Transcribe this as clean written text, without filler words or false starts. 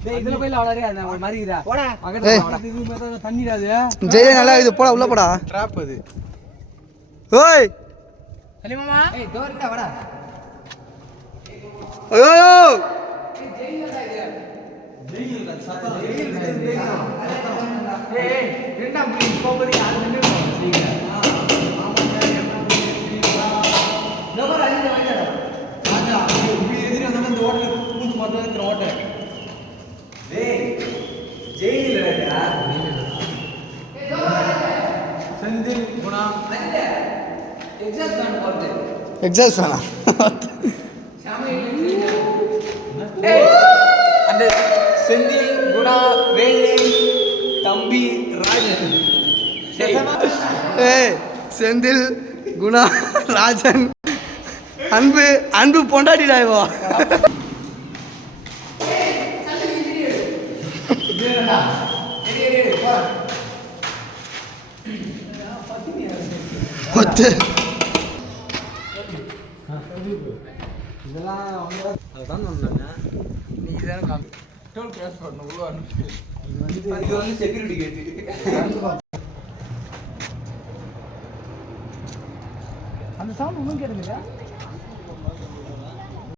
இதுல போய் விளையாடுறியா அந்த மாதிரி இதா போடா பக்கத்துல தண்ணிடாது ஜெய் நல்லா இது போடா உள்ள போடா டிராப் அது ஓய் சலி மாமா ஏய் டோர்டா வாடா ஐயோ ஜெய் இல்லடா இது ஜெய் இல்ல சத்தம் ஜெய் ஏய் ரெண்டாம் ப்ளீஸ் கோபரி ஆறு நிமிஷம் சீக்கிரம் நோபர் அஞ்சு வாங்க ராஜா இப்படி எதிரி அந்த இந்த ஓட்டல கூத்து மாட்டல இந்த ஓட்ட டேய் ஜெய் இல்லடா ஏய் நோபர் செந்தில் குணா அஞ்சு எக்ஸாஸ்ட் ஃபேன் போறது எக்ஸாஸ்ட் ஃபேனா ஏய் அந்த செந்தில் குணா வேலி தம்பி ராஜன் ஏய் செந்தில் குணா ராஜன் அன்பு அன்பு பொண்டாட்டிடா இவோ ஒத்து இதெல்லாம் அதுதான் சொன்னேன் நீ இதான காமி டோல் கிராஸ் பண்ணணும் உள்ள அனுப்பி இது வந்து செக்யூரிட்டி கேட்டு அந்த சவுண்ட் ஒன்றும் கேட்டுங்க